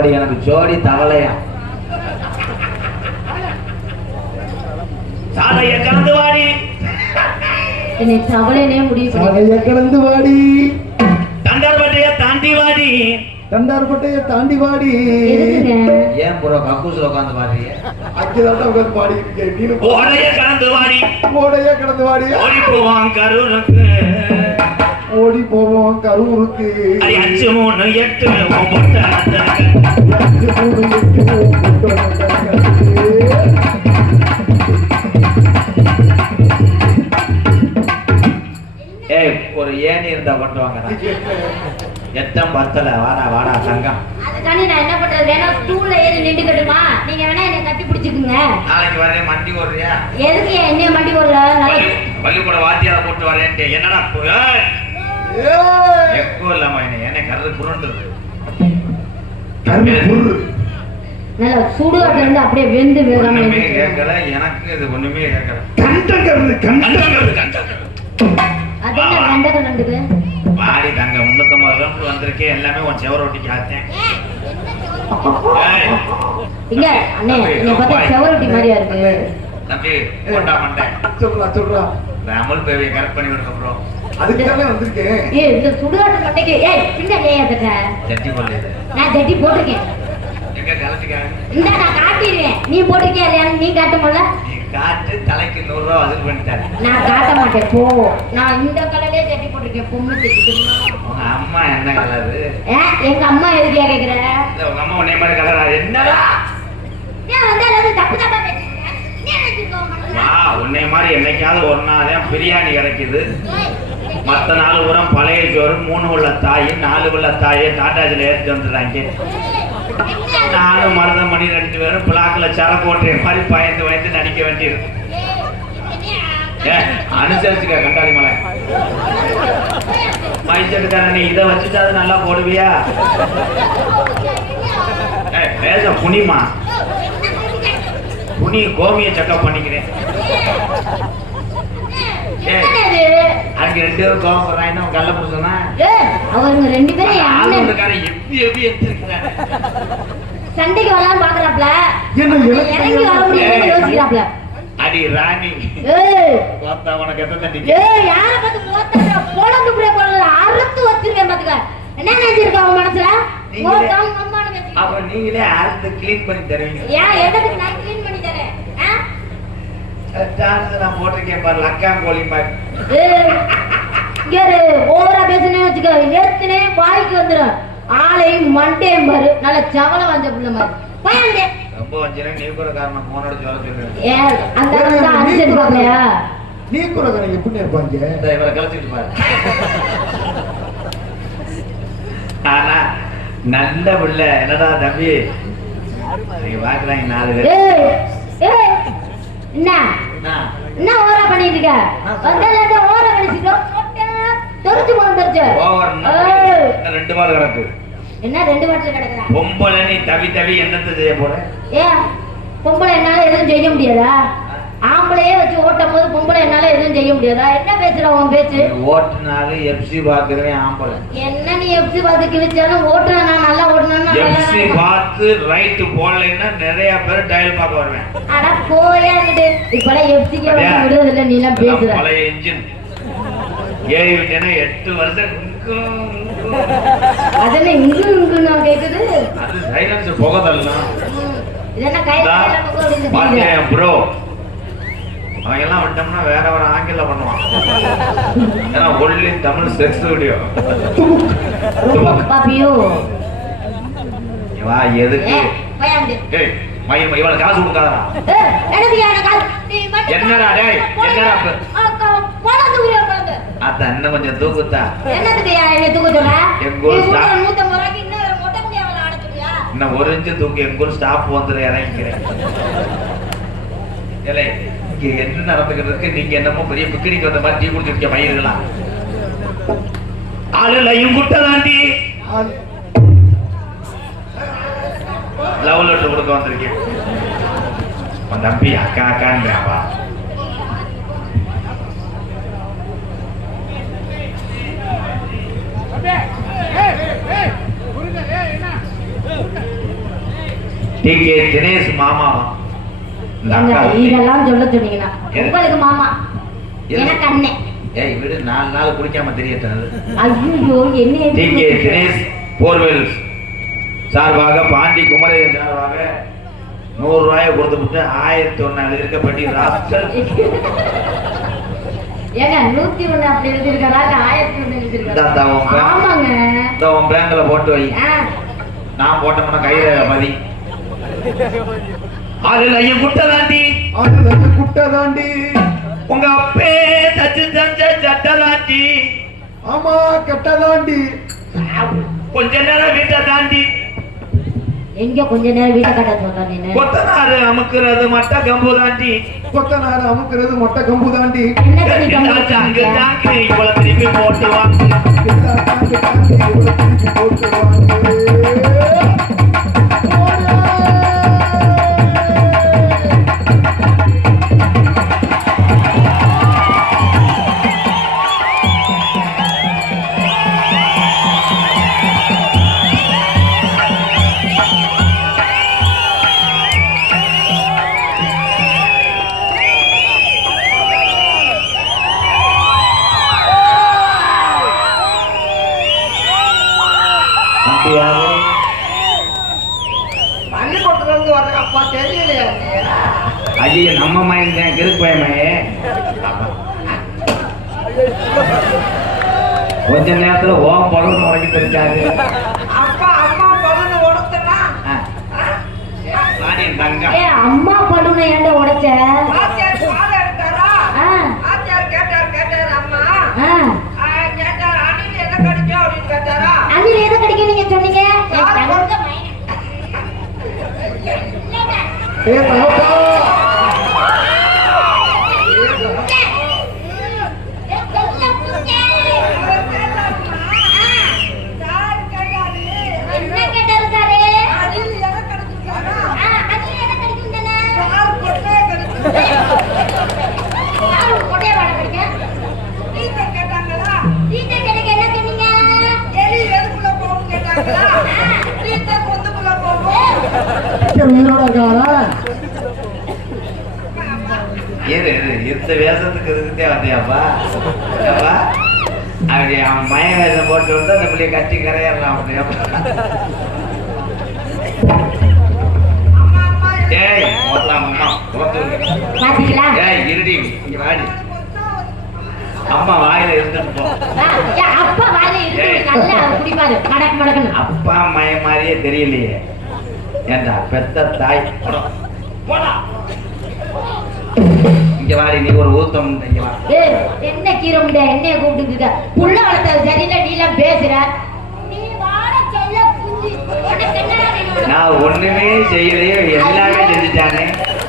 ஜோடி எனக்கு ஜோடி தவளையா சாலைய கடந்து வாடி என்னை தவளைனே முடிவு சாலைய கடந்து வாடி தண்டார்பட்டைய தாண்டி வாடி தண்டார்பட்டைய தாண்டி வாடி ஏன் ப்ரோ கக்கூஸ்ல உட்காந்து பாடுறீங்க அங்கதான் உட்காந்து பாடிக்கிட்டு இருக்கேன் ஓடைய கடந்து வாடி ஓடைய கடந்து வாடி ஓடி போவான் கரூருக்கு ஓடி போவோம் கரூருக்கு 538 ஒரு ஏணி இருந்தா பண்ணுவாங்க எத்தம் பத்தல வாடா வாடா தங்கம் அதுக்காண்டி நான் என்ன பண்றது வேணா ஸ்டூல்ல ஏறி நின்னுக்கட்டுமா நீங்க வேணா என்ன கட்டி பிடிச்சுக்குங்க நாளைக்கு வரேன் மண்டி ஓடுறியா எதுக்கு என்ன மண்டி ஓடுற பள்ளிக்கூட வாத்தியார போட்டு வரேன் என்னடா எக்கோ இல்லாம என்ன கருது புரண்டுது நல்ல சுடுகாட்டுல இருந்து அப்படியே வெந்து வேகாம கேட்கல எனக்கு இது ஒண்ணுமே கேட்கல அதென்ன கண்டக நண்டுக்கு வாடி தங்க 350 ரூபாய் வந்திருக்கேன் எல்லாமே உன் செவரொட்டிக்கு ஆத்தேன் இங்க அண்ணே நீ பார்த்தா செவரொட்டி மாதிரியா இருக்கு தம்பி போட்டா மாட்டேன் சொல்றா அமல் பேவியை கரெக்ட் பண்ணி விடுங்க ப்ரோ அதுக்குதானே வந்திருக்கேன் இந்த சுடுகாட்டு மண்டைக்கு பின்னாடி ஏத்தட்ட ஜட்டி போடல நான் ஜட்டி போட்டிருக்கேன் எங்க கலட்டிக்காங்க இந்த நான் காட்டிடுவேன் நீ போட்டிருக்கியா இல்லையா நீ காட்டுமல்ல நீ காட்டு தலைக்கு 100 ரூபாய் வசூல் பண்ணிட்டாரு நான் காட்ட மாட்டேன் போ நான் இந்த கலர்லயே ஜட்டி போட்டிருக்கேன் பொண்ணு தெரியுது உங்க அம்மா என்ன கலரு எங்க அம்மா எதுக்கியா கேக்குற உங்க அம்மா உன்னை மாதிரி கலரா என்னடா ஏன் வந்து எல்லாரும் தப்பு தப்பா பேசுறீங்க உன்னை மாதிரி என்னைக்காவது ஒரு நாள் தான் பிரியாணி கிடைக்குது மற்ற 4 உரம் பழைய சோறு 3 உள்ள தாய் 4 உள்ள தாயை டாட்டாஜில் ஏற்றி வந்துடுறாங்க நானும் மருதமணி 2 பேரும் பிளாக்ல சரக்கு ஓட்டுற மாதிரி பயந்து நடிக்க வேண்டியது அனுசரிச்சுக்க கண்டாளி மலை மைச்செடுக்காரனே இதை வச்சுட்டு அது நல்லா போடுவியா பேச புனிமா புனி கோமிய செக்கப் பண்ணிக்கிறேன் அங்க 2 பேரும் கோவம் போடுறாங்க கல்ல புடிச்சனா அவங்க 2 பேரும் எப்படி எடுத்துருக்காங்க சண்டைக்கு வரலாம் பாக்குறாப்ல இறங்கி வர முடியாது யோசிக்கிறாப்ல அடி ராணி போத்தா உனக்கு எத்தனை தண்ணி யார பார்த்து போத்தா போலந்து புரிய போறது அறுத்து வச்சிருக்கேன் பாத்துக்க என்ன நினைச்சிருக்க அவன் மனசுல அப்ப நீங்களே அறுத்து கிளீன் பண்ணி தருவீங்க என்னதுக்கு நான் கிளீன் பண்ணி தரேன் நான் போட்டிருக்கேன் பாரு லக்காம் கோழி மாதிரி ஓவரா பேசுனே வச்சுக்க ஏத்துனே வாய்க்கு வந்துடும் ஆளையும் மண்டையும் பாரு நல்ல சவள வந்த புள்ள மாதிரி பயந்தே ரொம்ப வஞ்சனை நீ கூட காரணம் போனோட சொல்ல சொல்லுவேன் அந்த அனுசரிச்சு பாக்கலையா நீ கூட எப்படி இருப்பாங்க இவரை கழிச்சுட்டு பாரு ஆனா நல்ல புள்ள என்னடா தம்பி நீங்க பாக்குறாங்க 4 பேர் என்ன ஓவரா பண்ணிட்டு இருக்க வந்தால ஓவரா பண்ணிட்டோம் தெரிஞ்சு போந்துருச்சு ஓவர் 2 பால் கிடக்கு என்ன 2 பாட்டில் கிடக்குறா பொம்பளை நீ தவி என்னத்தை செய்ய போற பொம்பளை என்னால எதுவும் செய்ய முடியாதா ஆம்பளையே வச்சு ஓட்டும் போது பொம்பளை என்னால எதுவும் செய்ய முடியாதா என்ன பேசுற உன் பேச்சு ஓட்டுனாலும் எஃப்சி பாக்குறேன் ஆம்பளை என்ன நீ எஃப்சி பார்த்து கிழிச்சாலும் ஓட்டுனா நான் நல்லா ஓட்டுனா எஃப்சி பார்த்து ரைட் போடலைன்னா நிறைய பேர் டயல் பார்க்க வருவேன் அட போயாங்கிட்டு இப்பெல்லாம் எஃப்சிக்கே விடுறது இல்ல நீ எல்லாம் பேசுற பழைய இன்ஜின் ஏறி விட்டேன்னா 8 வருஷம் அதென்ன இங்கு நான் கேக்குது அது சைலன்ஸ் போகதெல்லாம் இதென்ன கையில ப்ரோ அவங்க எல்லாம் விட்டோம்னா வேற ஒரு ஆங்கில பண்ணுவான் ஏன்னா ஒன்லி தமிழ் செக்ஸ் வீடியோ பாப்பியோ இவா எதுக்கு மயில் இவள காசு கொடுக்காதடா என்னடா டேய் என்னடா அத இன்னும் கொஞ்சம் தூக்குதா என்னதுக்கு என்ன தூக்க சொல்ற எங்கோ ஸ்டாப் 150 ரூபாய்க்கு இன்னொரு மொட்டை முடிய அவள ஆட சொல்றியா இன்னும் 1 இன்ச் தூக்கு எங்கோ ஸ்டாப் வந்து இறங்கிக்கிறேன் ஏலே இங்க என்ன நடந்துக்கிட்டு நீங்க என்னமோ பெரிய பிக்னிக் வந்த மாதிரி டீ குடிச்சிருக்க மயிர்களா ஆளுலையும் குட்ட தாண்டி லவ் லெட்டர் கொடுக்க வந்திருக்கேன் உன் தம்பி அக்கா அக்கான்றாப்பா டிகே தினேஷ் மாமாவா இந்த ஏங்க, அக்கா இதெல்லாம் சொல்ல சொன்னீங்கன்னா உங்களுக்கு மாமா எனக்கு அண்ணன். ஏய் விடு 4 நாள் குடிக்காம தெரியட்டாது. ஐயோ என்ன டிகே தினேஷ் போர்வெல்ஸ் சார்பாக பாண்டி குமரேசன் சார்பாக 100 ரூபாயை கொடுத்துட்டு 1001 எழுதியிருக்கப்பட்டி ராஸ்கல். ஏங்க 101 அப்படி எழுதிருக்காரா 1001 எழுதிருக்காரா? ஆமாங்க. இந்த உன் பேங்க்ல போட்டு வை. நான் போட்டோம்னா கையில மதி. அதுல ஐயன் குட்டை தாண்டி குட்டை தாண்டி உங்க அப்பே தச்சு தஞ்ச சட்டை தாண்டி. ஆமா கட்டை தாண்டி கொஞ்ச நேரம் வீட்டை தாண்டி எங்க கொஞ்ச நேரம் வீட்டை கட்ட சொன்னா நீ கொத்தனாரு அமுக்குறது மட்ட கம்பு தாண்டி. கொத்தனாரு அமுக்குறது மொட்டை கம்பு தாண்டி. என்ன தண்ணி கம்பு அங்க தாண்டி இவ்வளவு திருப்பி போட்டு வாங்க. போட்டு வாங்க. பள்ளிக்கூடத்துல இருந்து வர்ற அப்பா தெரியலையா? ஐயோ நம்ம மயன் தான் கிருக்கு பயமே. கொஞ்ச நேரத்துல ஓம் பலூன் உடக்கி தெரிஞ்சாரு. அப்பா அம்மா பலூன் உடைச்சனா? நானே தங்க ஏ அம்மா படுன ஏன்டா உடைச்ச? ஆச்சார் பால் எடுத்தாரா? ஆ ஆச்சார் கேட்டார் அம்மா. ஆ கேட்டார் அணில் என்ன கடிச்சோம் அப்படின்னு கேட்டாரா? அண்ணில எதை கடிக்க நீங்க சொன்னீங்க? என் தங்க ஏ தகப்பா சார் கேட்டாரு என்ன கேட்டாரு சாரே? அணில் என்ன கடிச்சிருக்காரா? அண்ணில எதை கடிக்குதுன்னா? சார் கொட்டே கடிச்சிருக்காரா? யாரு கொட்டைய வாட கடிக்க? நீங்க கேட்டாங்களா? சீட்டை கிடைக்க என்ன சொன்னீங்க? எலி எதுக்குள்ள போகும் கேட்டாங்களா? நீங்க கொந்துக்குள்ள போகும். உயிரோட இருக்காரா? இந்த வேஷத்துக்கு இருக்குதே வந்தியாப்பா. அப்பா அப்படி அவன் மய வேஷம் போட்டு வந்து அந்த பிள்ளைய கட்டி கரையிடலாம் அப்படியா? அம்மா அம்மா ஏய் மொத்தம் அம்மா பாத்தீங்களா? ஏய் இருடி இங்க வாடி. அம்மா வாயில இருந்துட்டு போ. ஏன் அப்பா வாயில இருக்கு நல்லா குடிப்பாரு மடக்கு மடக்குன்னு. அப்பா மய மாதிரியே தெரியலையே. ஏண்டா பெத்த தாய் போடா. போடா. இங்க வாடி நீ ஒரு ஊத்தம் இங்க வா. ஏய் என்ன கீரை முண்டை என்னைய கூப்பிட்டு இருக்க? புள்ள வளர்த்தது சரியில்லை நீ எல்லாம் பேசுற. நீ வாட சொல்ல குஞ்சி உனக்கு என்னடா வேணும்? நான் ஒண்ணுமே செய்யலையே எல்லாமே செஞ்சுட்டானே.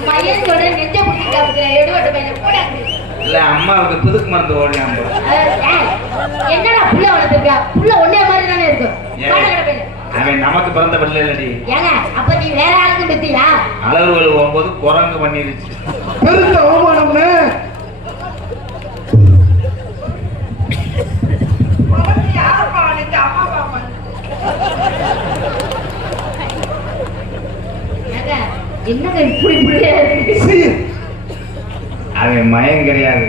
மயன் சொல்ற நெஞ்ச புடி காப்புற எடுவட்ட பையில போடா. இல்ல அம்மாவுக்கு புதுக்கு மருந்து ஓடினான் போ. என்னடா புள்ள வளர்த்திருக்க? புள்ள ஒன்னே மாதிரி தானே இருக்கு. வாட கட பையில. அவன் நமக்கு பிறந்த பிள்ளை இல்லடி. ஏங்க அப்ப நீ வேற ஆளுக்கு பெத்தியா? அளவுகள் போகும்போது குரங்கு பண்ணிருச்சு. பெருத்த அவமானம்னு உனக்கு யாருப்பா அன்னைக்கு அம்மா பாப்பா? ஏங்க என்னங்க இப்படி இப்படியே இருக்கு? சீ. அவன் மயம் கிடையாது.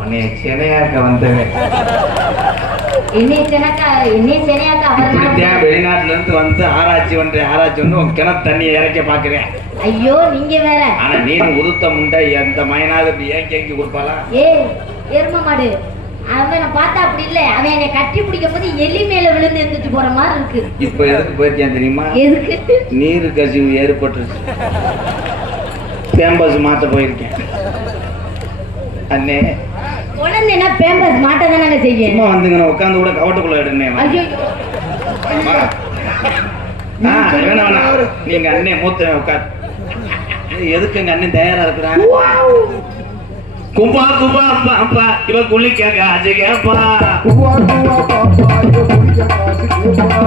உன்னைய சென்னையாக்க வந்தவன். என்னைய செனக்கா இப்படித்தான் வெளிநாட்டுல இருந்து வந்து ஆராய்ச்சி வந்து உன் கிணத்து தண்ணியை இறக்க பாக்குறேன். ஐயோ நீங்க வேற. ஆனா நீனு உதுத்த முண்டை எந்த மயனாவது இப்படி ஏங்கி கொடுப்பாளா? ஏய் எரும மாடு அவனை பார்த்தா அப்படி இல்ல. அவன் என்னை கட்டி பிடிக்கும் போது எலி மேல விழுந்து இருந்துட்டு போற மாதிரி இருக்கு. இப்ப எதுக்கு போயிருக்கேன் தெரியுமா? எதுக்கு? நீரு கசிவு ஏற்பட்டுருச்சு. பேம்பஸ் மாத்த போயிருக்கேன். அண்ணே குழந்தைன்னா பேம்பஸ் மாட்ட தானே செய்யும். சும்மா வந்துங்க நான் உட்காந்து கூட கவட்டுக்குள்ள எடுனேன். ஐயோ வேணாம் நீங்க அண்ணே மூத்த உட்கார். எதுக்கு எங்க அண்ணன் தயாரா இருக்கிறான்? கும்பா கும்பா அப்பா அப்பா இவ குள்ளி கேட்க அஜி கேப்பா. குவா குவா பாப்பா இவ குடிக்க காசு கேப்பா.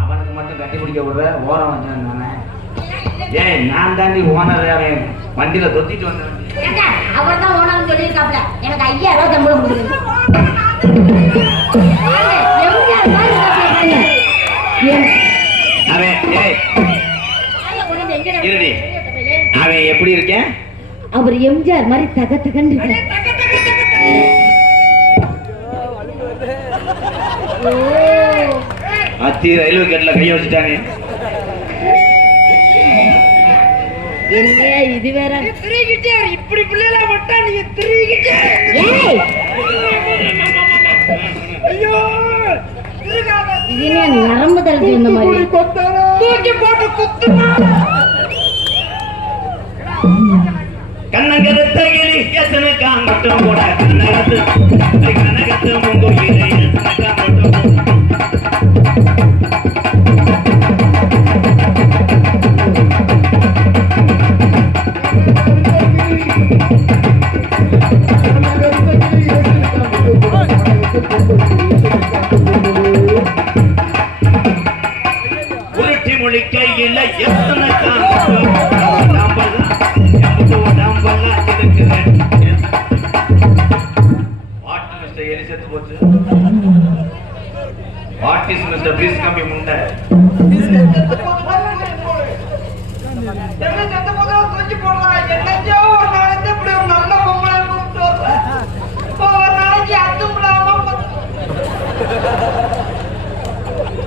அவனுக்கு மட்டும் கட்டி பிடிக்க விடுற ஓரம் வச்சான் தானே. ஏய் நான் தாண்டி ஓனர் அவன் வண்டியில தொத்திட்டு வந்தேன் ஏங்க, அவர்தான் ஓனர்னு சொல்லியிருக்காப்ல. எனக்கு 5000 ரூபாய் சம்பளம் கொடுக்குறீங்க. எம்ஜிஆர் மாதிரி இருக்காப்ல. அவன் ஏய் இருடி அவன் எப்படி இருக்கேன் அவர் எம்ஜிஆர் மாதிரி தக தகன்னு இருக்காரு. ஓ, அத்தி ரயில்வே கேட்ல கைய வச்சுட்டானே என்னையா இது வேற? திருகிட்டே இப்படி பிள்ளைல விட்டா நீங்க திருகிட்டே ஏய், ஐயோ திருகாத இது என்ன நரம்பு தளர்ச்சி இந்த மாதிரி? தூக்கி போட்டு குத்து கண்ணங்கருத்த கிளி எத்தனை காங்கட்டும் கூட கனகத்து முங்குயிலை எத்தனை காங்கட்டும் உருட்டி மொழிக்கையில் எத்தனை காங்கட்டும்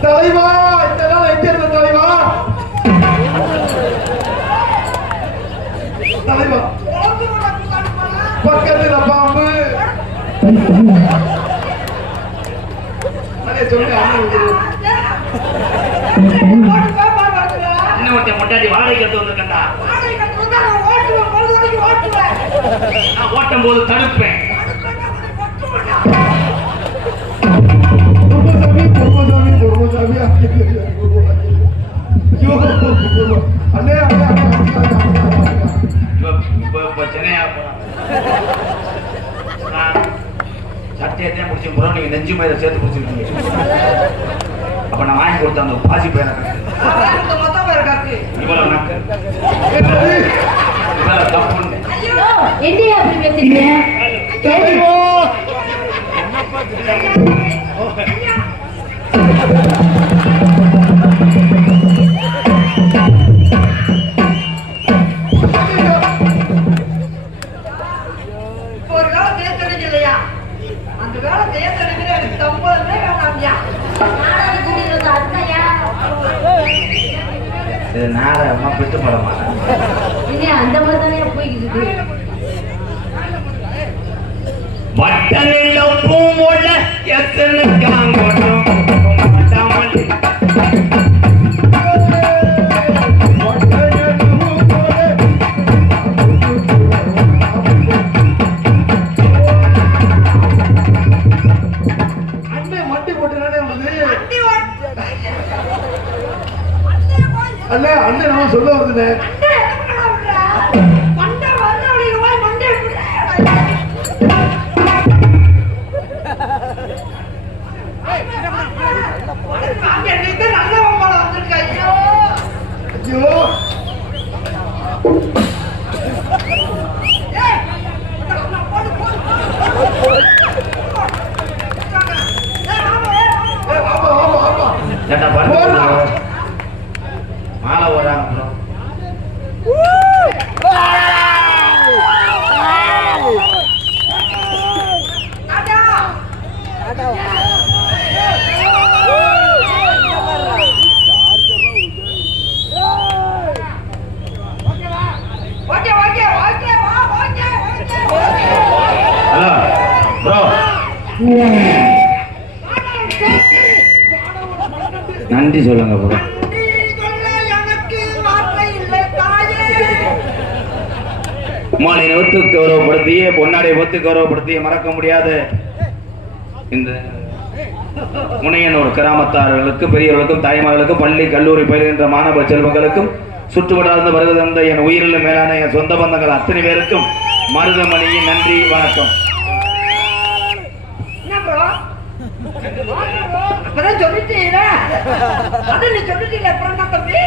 தலைவா இந்த நாள் எங்க இருந்த தலைவா தலைவா பக்கத்துல பாம்பு அதே சொல்லுங்க இன்னொருத்த மொட்டாடி வாடகை கட்டு வந்திருக்கா நான் ஓட்டும் போது தடுப்பேன் பொறுமசாமி அண்ணே சென்னையா சட்டையத்தையும் முடிச்சு போறோம் நீங்க நெஞ்சு மயில சேர்த்து முடிச்சிருக்கீங்க அப்ப நான் வாங்கி கொடுத்த அந்த பாசி பேரை இவ்வளவு நக்கு இவ்வளவு தப்புன்னு என்னையா அப்படி பேசுறீங்க? ஒரு காலம் தேர்ந்தெடுக்க இல்லையா அந்த காலம் தேர்ந்தெடுக்கிற எனக்கு சம்பளமே வேணாம்யா நாடாது கூட்டிட்டு வந்த அத்தையா? இது நார அம்மா பிட்டு படமா இனி அந்த மாதிரி தானே போய்கிட்டு இருக்கு. வட்டனில் பூமொழ எத்தனை காங்கட்டும் மாட்டாமல் அண்ணே மண்டி போட்டுறானே வந்து அடி ஓட்டு அண்ணே அண்ணே நம்ம சொல்ல வருதுண்ணே மண்டை வர்றவழிக்கு போய் மண்டை நல்ல வம்பால வந்திருக்க ஐயோ ஐயோ ஆமா ஆமா ஆமா ஏண்டா பாருங்க மாலை ஓடுறாங்க ஹலோ ப்ரோ நன்றி சொல்லுங்க ப்ரோ மாலை ஒத்து கௌரவப்படுத்திய பொன்னாடை ஒத்து கௌரவப்படுத்திய மறக்க முடியாத இந்த முனையனூர் கிராமத்தார்களுக்கு பெரியவர்களுக்கும் தாய்மார்களுக்கும் பள்ளி கல்லூரி பயில்கின்ற மாணவ செல்வங்களுக்கும் சுற்றுவட்டார்ந்து வருவதந்த என் உயிரிலும் மேலான என் சொந்த பந்தங்கள் அத்தனை பேருக்கும் மருதமணியின் நன்றி வணக்கம். சொல்லிட்டீங்க அப்புறம் தம்பி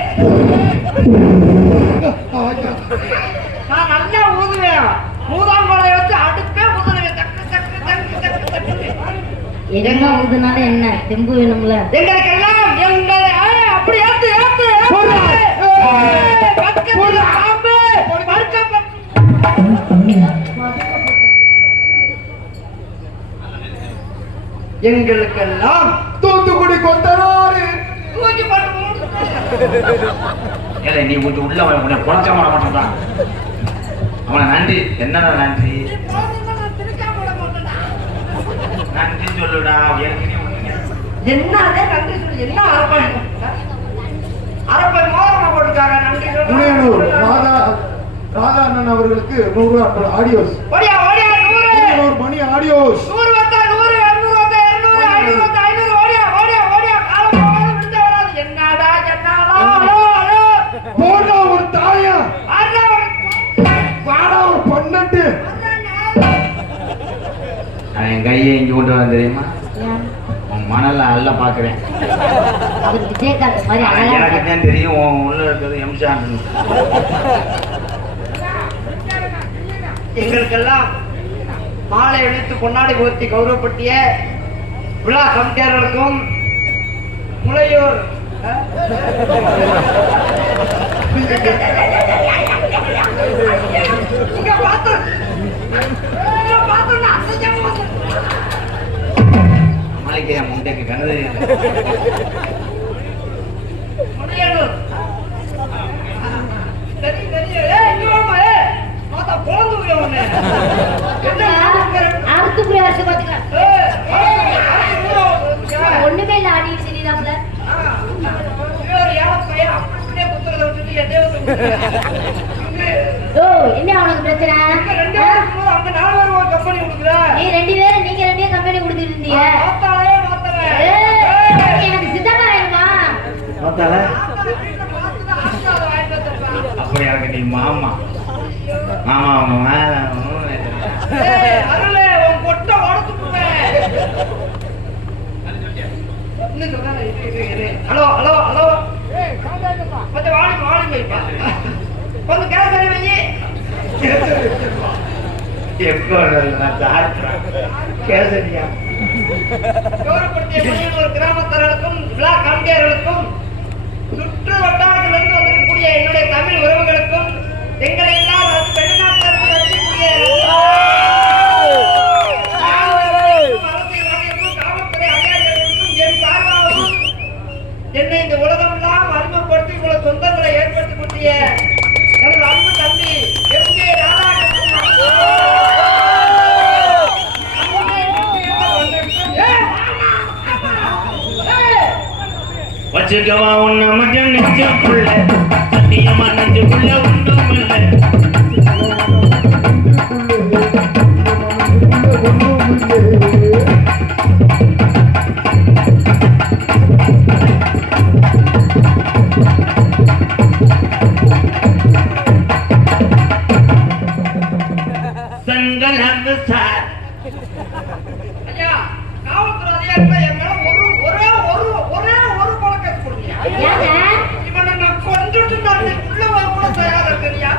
நான் நல்லா ஊதுவேன். ஊதாங்கோலை வச்சு அடுப்பே ஊதுவேன். டக்கு டக்கு டக்கு டக்கு டக்கு. என்ன ஊதுனாலும் என்ன தெம்பு வேணும்ல. எங்களுக்கெல்லாம் எங்களை அப்படி ஏத்து ஏத்து பக்கத்துல பாம்பு படுக்கப்பட்டு எங்களுக்கெல்லாம் தூத்துக்குடி கொத்தனாரு தூக்கி போட்டு ஏலே நீ கொஞ்சம் உள்ள உன்னை குறைச்ச மாட்டான் அவனை நன்றி என்னடா நன்றி நன்றி சொல்லுடா ஏற்கனவே என்னதே நன்றி சொல்லி என்ன அரப்பை மோதிரம் போட்டுருக்காங்க நன்றி புனையனூர் ராதா அண்ணன் அவர்களுக்கு 100 ரூபாய் ஆடியோஸ். ஓடியா ஓடியா 100 புனையனூர் மணி ஆடியோஸ். 100 வந்தா 100 200 வந்தா 200 500 வந்தா 500 ஓடியா ஓடியா ஓடியா காலம் போகாத விட்டு வராது என்னடா என்னடா ஹலோ ஹலோ போடா ஒரு தாயா, ஆடா வாடா ஒரு பொண்ணட்டு. என் கையை இங்க கொண்டு வர தெரியுமா? ஏன்? உன் மணல அல்ல பாக்குறேன். அவர் விஜயகாந்த் மாதிரி எனக்கு அழகா தான் தெரியும் உன் உள்ள இருக்கிறது எம்சான். எங்களுக்கெல்லாம் மாலை அணித்து பொன்னாடி போர்த்தி கௌரவப்பட்டிய விழா கமிட்டியாளர்களுக்கும் முளையூர் மாளிகை முண்டைக்கு கனது முளையூர் சரி சரி இங்க வாமா மாதா போந்து உன்னை அறுத்துக்குரிய வருஷ பாத்துக்க. ஒண்ணுமே இல்ல ஆடிட்டு தெரியலாம்ல. ஓ என்ன அவனுக்கு பிரச்சனை? நீ 2 பேரும் நீங்க 2 கம்பெனி கொடுத்துட்டு இருந்தீங்க. எனக்கு சித்தப்பா வேணுமா? பார்த்தால அப்படி எனக்கு நீ மாமா மாமா அவங்க மேல ஹலோ ஹலோ ஹலோ கொஞ்சம் வாழி வாழி வைப்பா கொஞ்சம் கேசரி வையி எப்போ கேசரியா கௌரவப்படுத்திய முனையூர் கிராமத்தார்களுக்கும் விழா கமிட்டியாளர்களுக்கும் சுற்று வட்டாரத்திலிருந்து வந்திருக்கக்கூடிய என்னுடைய தமிழ் உறவுகளுக்கும் எங்களை எல்லாம் வெளிநாட்டிலிருந்து வரக்கூடிய காவல்துறை அதிகாரிகளுக்கும் என் சார்பாகவும் என்னை இந்த உலகமெல்லாம் அறிமுகப்படுத்தி உங்களை சொந்தங்களை ஏற்படுத்திக் கொண்டிய எனது அன்பு தம்பி எம்.கே. வச்சுக்கவா உன்னை மட்டும் நெஞ்சுக்குள்ள சத்தியமா நெஞ்சுக்குள்ள ஒன்றும் இல்லை. சங்கலந்து சார் ஐயா காவல்துறை அதிகாரிகள் என் மேல ஒரே ஒரு பழக்கம் கொடுங்க ஏங்க? இவனை நான் கொண்டுட்டு நான் உள்ள வர கூட தயாரா இருக்கறியா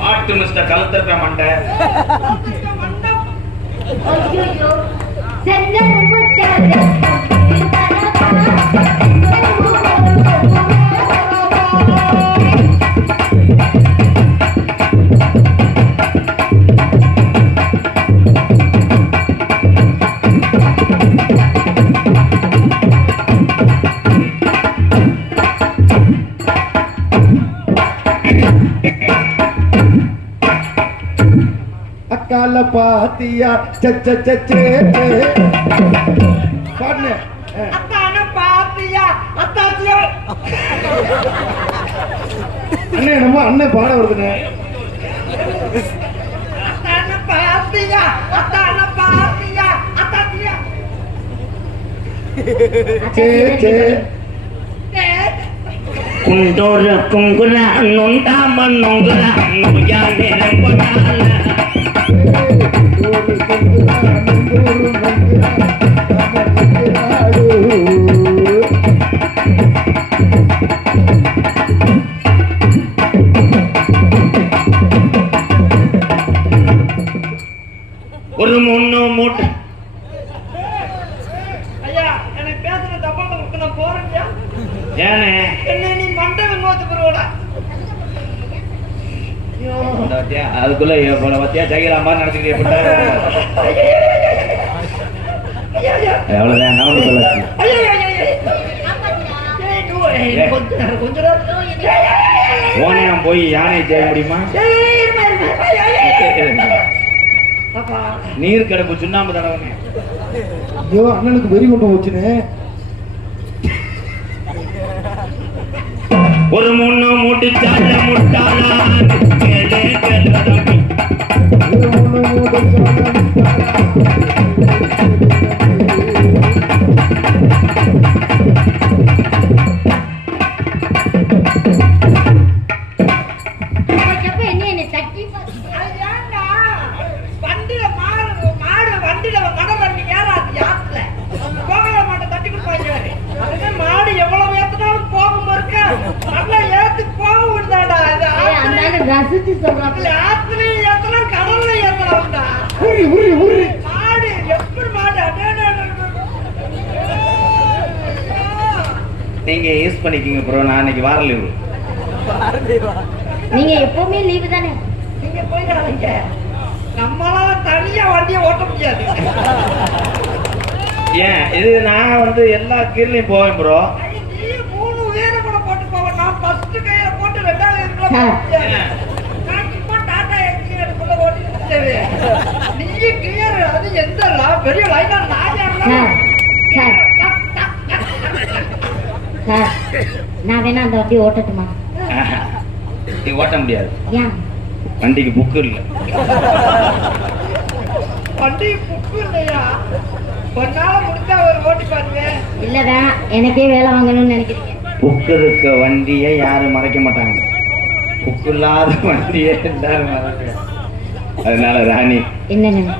வாட்டு மிஸ்டர் கழுத்தப்ப மண்டை ஐயோ செஞ்சது முட்டாது. அக்கால பாத்தியா சச்சச்சே பாடுன அத்தான பாத்தியா அத்தாச்சியா அண்ணே நம்ம அண்ணன் பாட வருதுண்ணே. அத்தான பாத்தியா அத்தாச்சியா சே சே குண்டோர குங்குற நொண்டாம நொங்குற நொய்யா நேரம் கொண்டால ஒரு முன்னு மூட்டை ஐயா எனக்கு பேசுற தப்பா நான் போறேன். ஏனே என்ன நீ மண்டை விமோத்து போறோடா. அதுக்குள்ள பத்தியா ஜெயிக்கிற மாதிரி நடந்துக்கிட்டே எவ்வளவுதான் நம்ம சொல்லாச்சு. ஓனையா போய் யானை செய்ய முடியுமா? நீர் கிடப்பு சுண்ணாம்பு தடவை. ஐயோ அண்ணனுக்கு வெறி கொண்டு போச்சுனே. ஒரு முன்னு மூட்டிச்சால முட்டாளா என்ன தட்டி வண்டியில மாடு வண்டியில கடல் ஏறாது யாத்துல போகல மாட்டை தட்டி கொடுப்பாங்க. அதுக்கு மாடு எவ்வளவு ஏத்துனாலும் போகும் இருக்க நல்லா ஏத்து போக விடுதாடா. ரசிச்சு சொல்றாங்க. ஆத்துலயும் ஏத்தலாம் கடல்ல ஏத்தலாம்டா. உரி உரி உரி மாடு எப்படி மாடு நீங்க யூஸ் பண்ணிக்கிங்க ப்ரோ. நான் இன்னைக்கு வார லீவு. நீங்க எப்பவுமே லீவு தானே? நீங்க போயிடாதீங்க. நம்மளால தனியா வண்டியை ஓட்ட முடியாது. ஏன் இது நான் வந்து எல்லா கீழயும் போவேன் ப்ரோ. நீ 3 பேரை கூட போட்டு போவ. நான் ஃபர்ஸ்ட் கையில போட்டு 2வது இதுல நான் சும்மா டாடா ஏசி எடுத்துள்ள ஓட்டி போச்சே. நீ கிளியர் அது எந்தல பெரிய லைனா நாயாடலாம். சார் நான் வேணா அந்த வண்டி ஓட்டட்டுமா? நீ ஓட்ட முடியாது. ஏன்? வண்டிக்கு புக்கு இல்லை. வண்டி புக்கு இல்லையா? ஒரு நாள் முடிச்சா ஒரு ஓட்டி பாருங்க. இல்ல வேணாம், எனக்கே வேலை வாங்கணும்னு நினைக்கிறீங்க. புக்கு இருக்க வண்டியை யாரும் மறைக்க மாட்டாங்க. புக்கு இல்லாத வண்டியை எல்லாரும் மறைக்க. அதனால ராணி என்னங்க